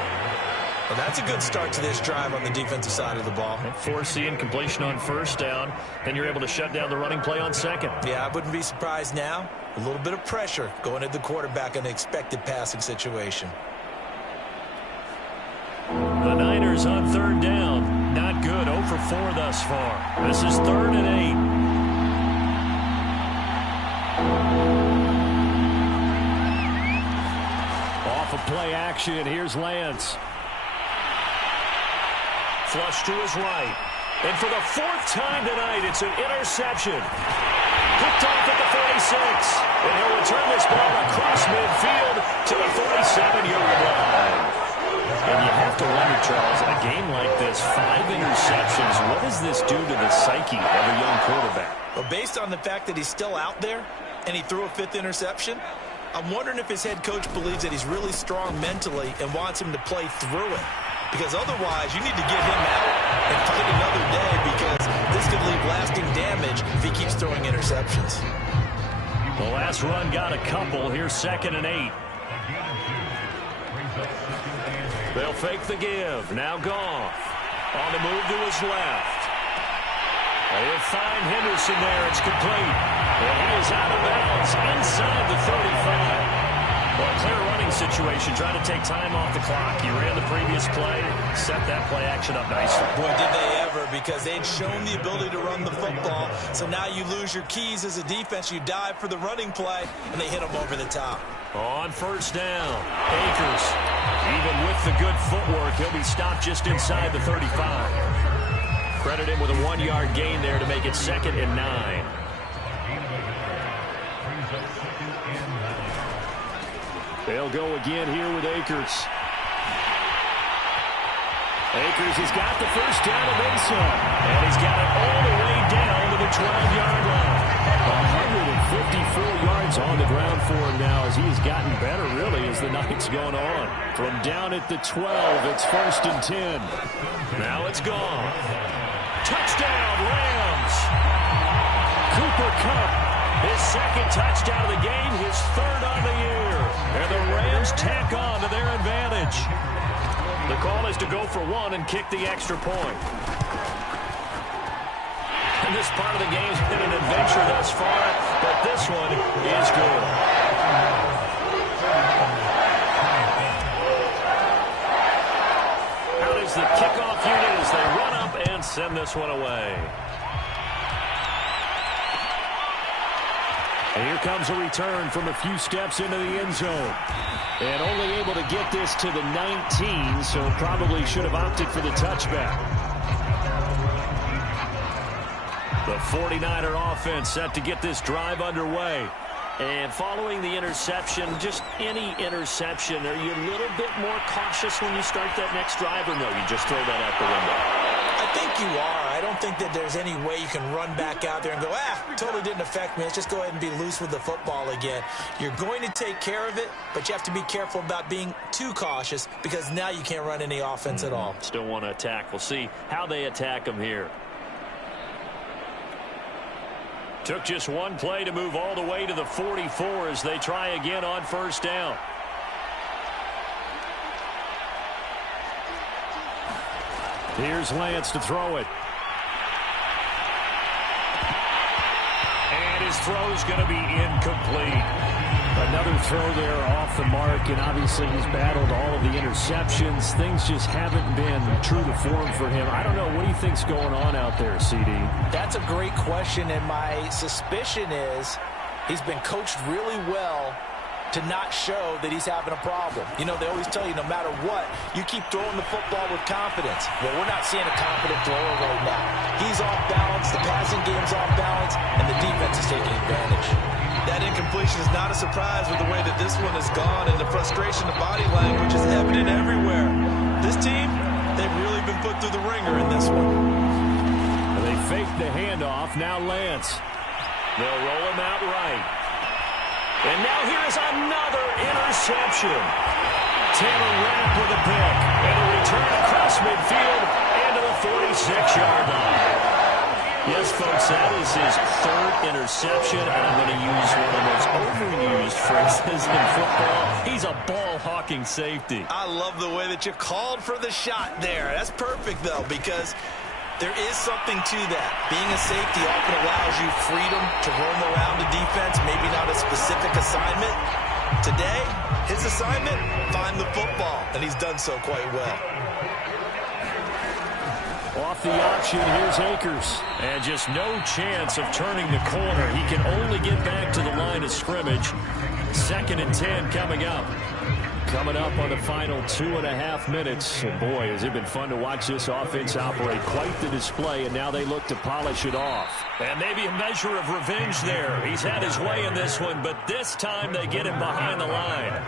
Well, that's a good start to this drive on the defensive side of the ball. Force the incompletion on 1st down. Then you're able to shut down the running play on 2nd. Yeah, I wouldn't be surprised now. A little bit of pressure going at the quarterback in an expected passing situation. The Niners on 3rd down. Not good. 0 for 4 thus far. This is 3rd and 8. Off of play action, here's Lance. Flush to his right. And for the 4th time tonight, it's an interception. Picked off at the 46. And he'll return this ball across midfield to the 47-yard line. And you have to wonder, Charles, game like this, 5 interceptions. What does this do to the psyche of a young quarterback? Well, based on the fact that he's still out there and he threw a 5th interception, I'm wondering if his head coach believes that he's really strong mentally and wants him to play through it. Because otherwise, you need to get him out and fight another day, because this could leave lasting damage if he keeps throwing interceptions. The last run got a couple. Here's 2nd and 8. They'll fake the give. Now Goff on the move to his left. They'll find Henderson there. It's complete. And he is out of bounds inside the 35. Well, clear running situation, trying to take time off the clock. He ran the previous play, set that play action up nicely. Boy, did they ever, because they'd shown the ability to run the football. So now you lose your keys as a defense. You dive for the running play, and they hit them over the top. On 1st down, Akers, even with the good footwork, he'll be stopped just inside the 35. Credit him with a 1-yard gain there to make it 2nd and 9. They'll go again here with Akers. Akers has got the 1st down and then some. And he's got it all the way down to the 12-yard line. 154 yards on the ground for him now, as he's gotten better, really, as the night's gone on. From down at the 12, it's 1st and 10. Now it's gone. Touchdown, Rams. Cooper Kupp, his 2nd touchdown of the game, his 3rd on the year. And the Rams tack on to their advantage. The call is to go for 1 and kick the extra point. And this part of the game's been an adventure thus far, but this one is good. Out is the kickoff unit as they run up and send this one away. And here comes a return from a few steps into the end zone. And only able to get this to the 19, so probably should have opted for the touchback. The 49er offense set to get this drive underway. And following the interception, just any interception, are you a little bit more cautious when you start that next drive, or no, you just throw that out the window? I think you are. I don't think that there's any way you can run back out there and go, totally didn't affect me. Let's just go ahead and be loose with the football again. You're going to take care of it, but you have to be careful about being too cautious, because now you can't run any offense at all. Still want to attack. We'll see how they attack them here. Took just one play to move all the way to the 44 as they try again on 1st down. Here's Lance to throw it. And his throw's going to be incomplete. Another throw there off the mark, and obviously he's battled all of the interceptions. Things just haven't been true to form for him. I don't know. What do you think's going on out there, CD? That's a great question, and my suspicion is he's been coached really well to not show that he's having a problem. You know, they always tell you no matter what, you keep throwing the football with confidence. Well, we're not seeing a confident thrower right now. He's off balance, the passing game's off balance, and the defense is taking advantage. That incompletion is not a surprise with the way that this one has gone, and the frustration of body language is evident everywhere. This team, they've really been put through the ringer in this one. And they fake the handoff. Now Lance. They'll roll him out right. And now here is another interception. Taylor Rapp with a pick. And a return across midfield into the 46-yard line. Yes, folks, that is his 3rd interception, and I'm going to use one of the most overused phrases in football. He's a ball-hawking safety. I love the way that you called for the shot there. That's perfect, though, because there is something to that. Being a safety often allows you freedom to roam around the defense, maybe not a specific assignment. Today, his assignment, find the football, and he's done so quite well. Off the option, here's Akers. And just no chance of turning the corner. He can only get back to the line of scrimmage. 2nd and 10 coming up. Coming up on the final 2.5 minutes. And boy, has it been fun to watch this offense operate. Quite the display, and now they look to polish it off. And maybe a measure of revenge there. He's had his way in this one, but this time they get him behind the line.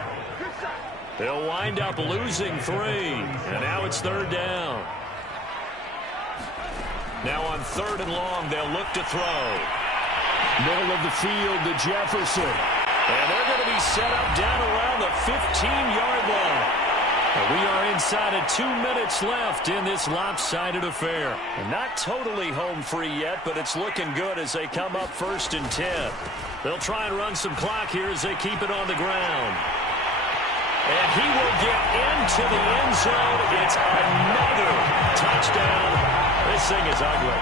They'll wind up losing 3. And now it's 3rd down. Now on 3rd and long, they'll look to throw. Middle of the field to Jefferson. And they're going to be set up down around the 15-yard line. And we are inside of 2 minutes left in this lopsided affair. And not totally home free yet, but it's looking good as they come up 1st and 10. They'll try and run some clock here as they keep it on the ground. And he will get into the end zone. It's another touchdown. This thing is ugly.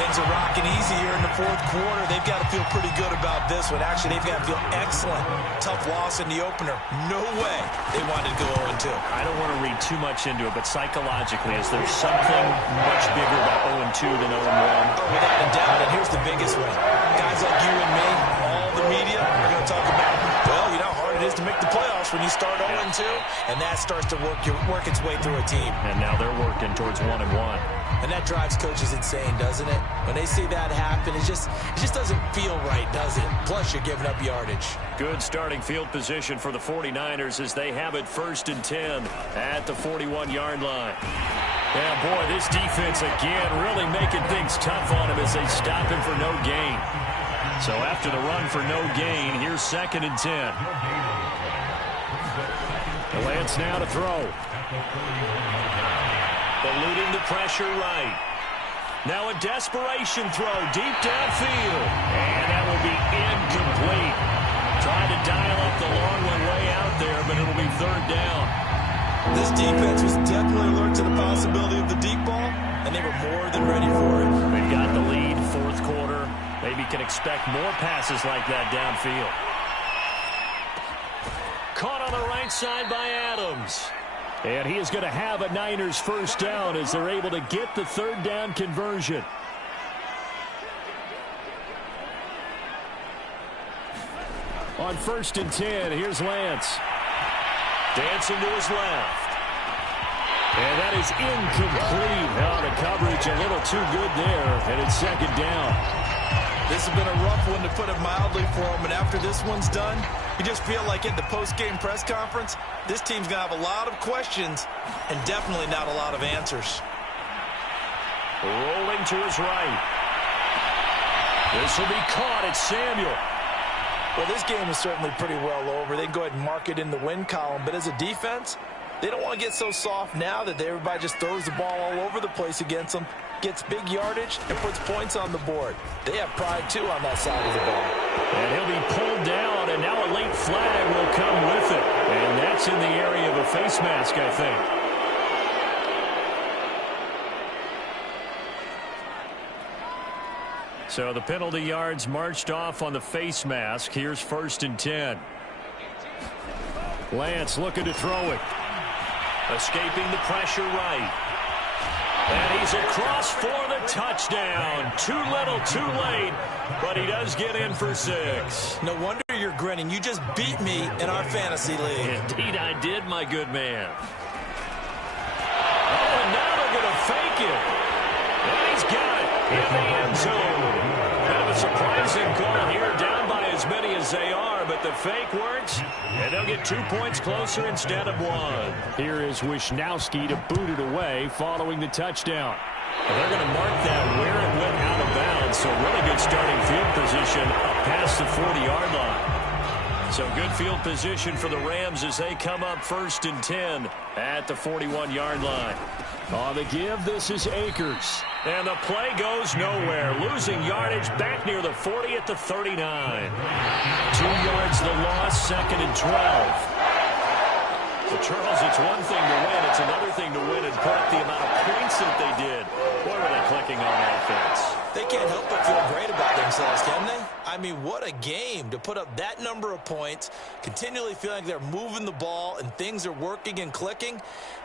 Things are rocking easy here in the 4th quarter. They've got to feel pretty good about this one. Actually, they've got to feel excellent. Tough loss in the opener. No way they wanted to go 0-2. I don't want to read too much into it, but psychologically, is there something much bigger about 0-2 than 0-1? Oh, without a doubt. And here's the biggest one. Guys like you and me, all the media, are going to talk about, well, you know how hard it is to make the playoffs when you start 0-2, and that starts to work its way through a team. And now they're working towards 1-1. And that drives coaches insane, doesn't it? When they see that happen, it just doesn't feel right, does it? Plus, you're giving up yardage. Good starting field position for the 49ers as they have it 1st and 10 at the 41-yard line. Yeah, boy, this defense again really making things tough on him as they stop him for no gain. So after the run for no gain, here's 2nd and 10. Lance now to throw. Eluding the pressure right. Now a desperation throw deep downfield. And that will be incomplete. Trying to dial up the long one way out there, but it'll be 3rd down. This defense was definitely alert to the possibility of the deep ball, and they were more than ready for it. They've got the lead, 4th quarter. Maybe can expect more passes like that downfield. Caught on the right side by Adams. And he is going to have a Niners 1st down as they're able to get the 3rd down conversion. On 1st and 10, here's Lance. Dancing to his left. And that is incomplete. Oh, the coverage a little too good there. And it's 2nd down. This has been a rough one, to put it mildly, for him. And after this one's done, you just feel like at the post-game press conference, this team's going to have a lot of questions and definitely not a lot of answers. Rolling to his right. This will be caught. It's Samuel. Well, this game is certainly pretty well over. They can go ahead and mark it in the win column. But as a defense, they don't want to get so soft now that everybody just throws the ball all over the place against them, gets big yardage, and puts points on the board. They have pride, too, on that side of the ball. And he'll be pulled down, and now a late flag will come with it. And that's in the area of a face mask, I think. So the penalty yards marched off on the face mask. Here's 1st and 10. Lance looking to throw it. Escaping the pressure right. And he's across for the touchdown. Too little, too late, but he does get in for 6. No wonder you're grinning. You just beat me in our fantasy league. Indeed I did, my good man. Oh, and now they're going to fake it. And he's got it in the end zone. Kind of a surprising call here, down by as many as they are, but the fake works, and they'll get 2 points closer instead of 1. Here is Wisnowski to boot it away following the touchdown. And they're going to mark that where it went out of bounds, so really good starting field position up past the 40-yard line. So good field position for the Rams as they come up 1st and 10 at the 41-yard line. On the give, this is Akers. And the play goes nowhere. Losing yardage back near the 40 at the 39. 2 yards the loss, 2nd and 12. So, Charles, it's one thing to win. It's another thing to win and put up the amount of points that they did. Boy, were they clicking on offense. They can't help but feel great about themselves, can they? I mean, what a game to put up that number of points, continually feeling like they're moving the ball and things are working and clicking.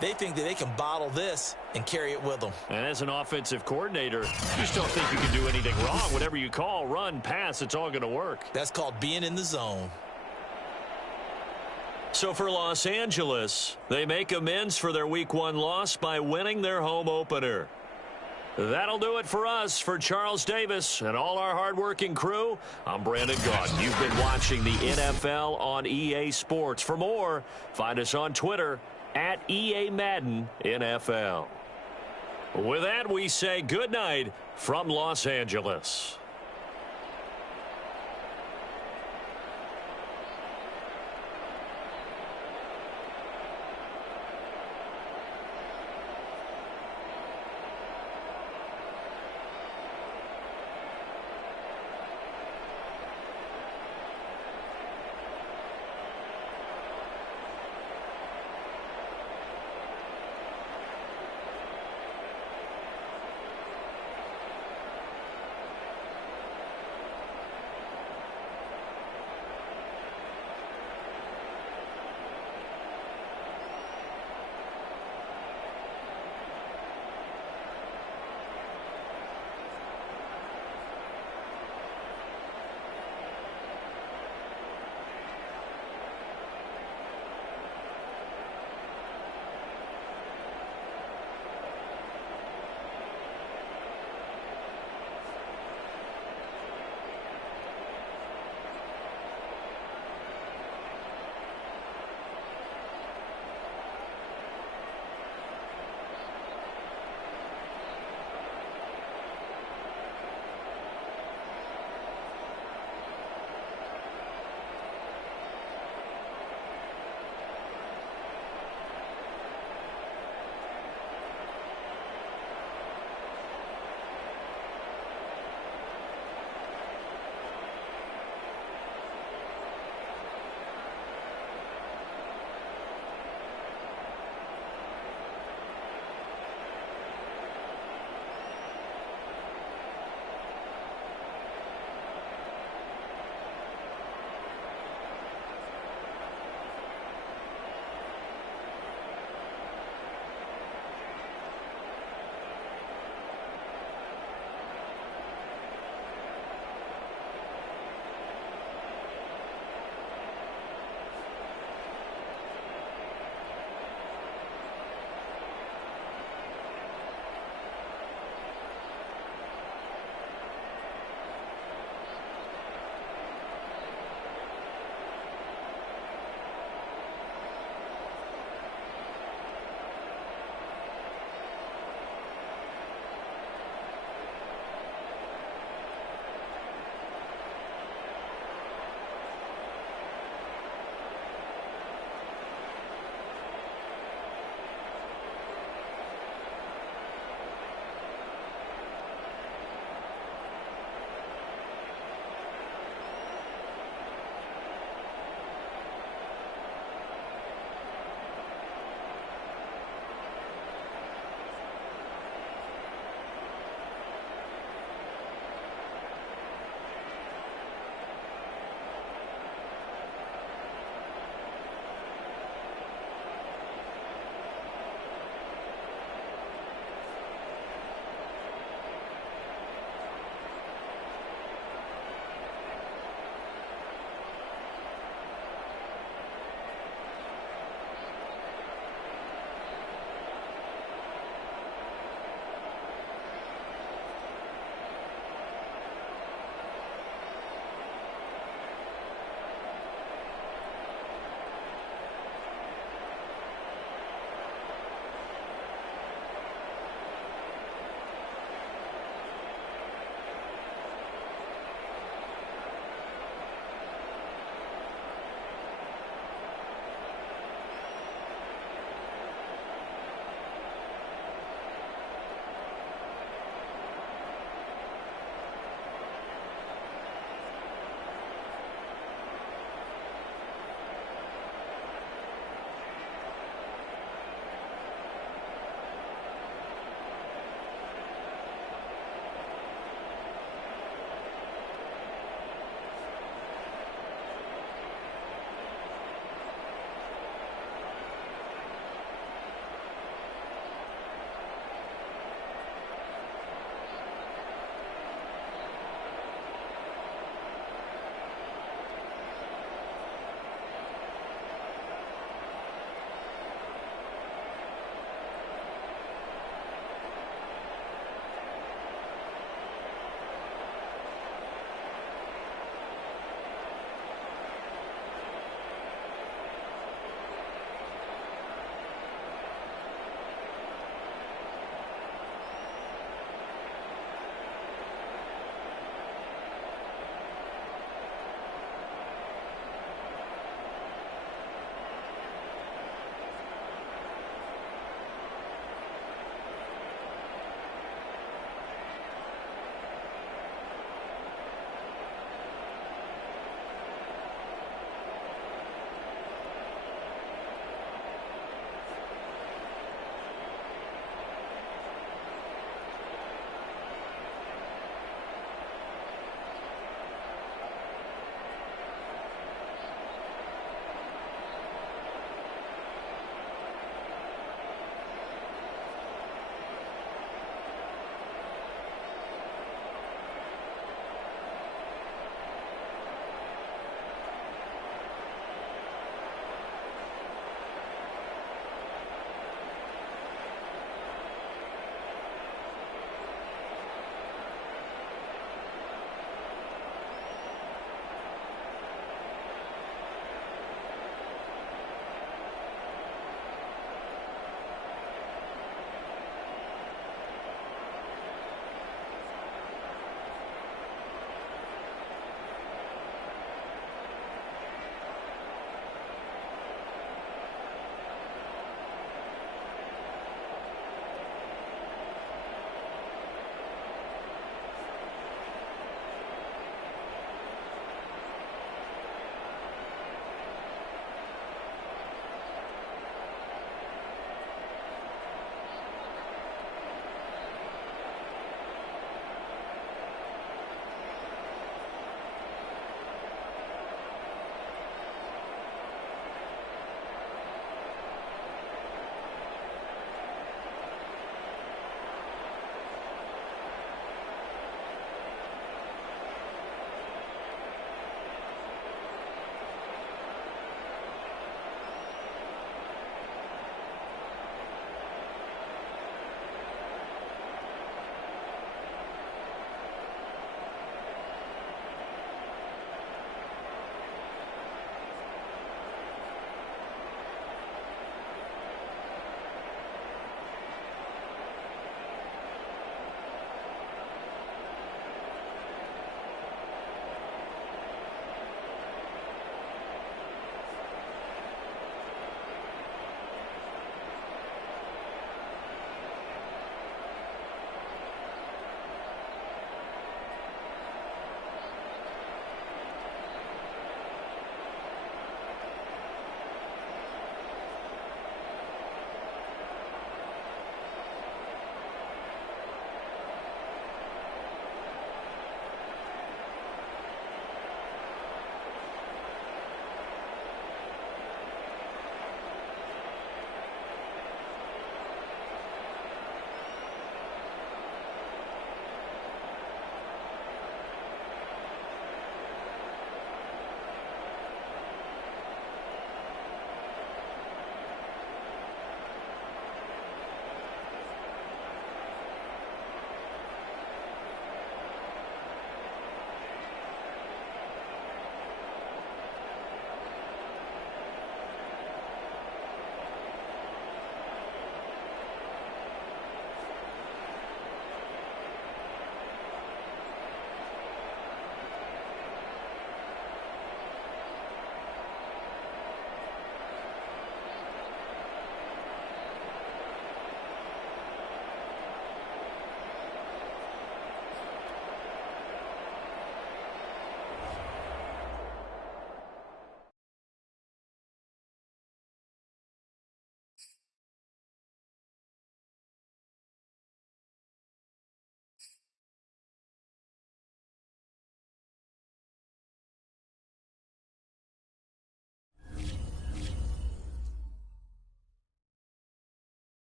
They think that they can bottle this and carry it with them. And as an offensive coordinator, you just don't think you can do anything wrong. Whatever you call, run, pass, it's all going to work. That's called being in the zone. So for Los Angeles, they make amends for their Week 1 loss by winning their home opener. That'll do it for us. For Charles Davis and all our hardworking crew, I'm Brandon Gaudin. You've been watching the NFL on EA Sports. For more, find us on Twitter at EA Madden NFL. With that, we say good night from Los Angeles.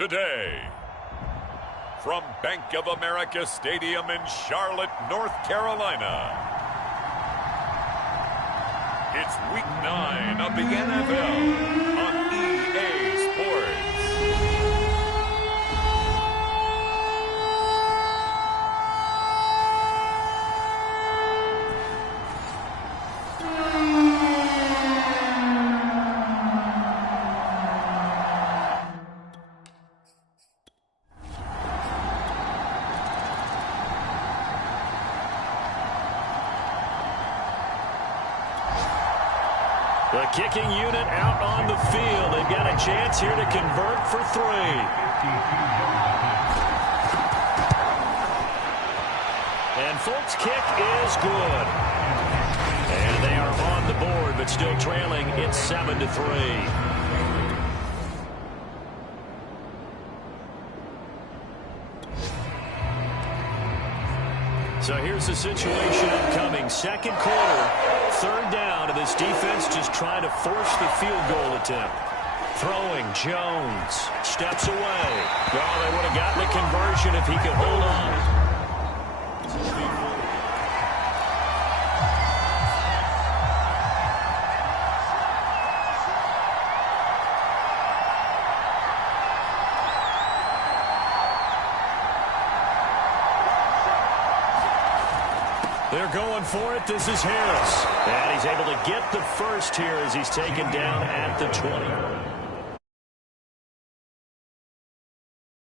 today. From Bank of America Stadium in Charlotte, North Carolina, it's Week 9 of the NFL on EA Sports. The kicking unit out on the field. They've got a chance here to convert for 3. And Folk's kick is good. And they are on the board, but still trailing. It's 7-3. So here's the situation upcoming. Second quarter, 3rd down, and this defense just trying to force the field goal attempt. Throwing, Jones steps away. Well, they would have gotten the conversion if he could hold on. They're going for it. This is Harris. And he's able to get the first here as he's taken down at the 20.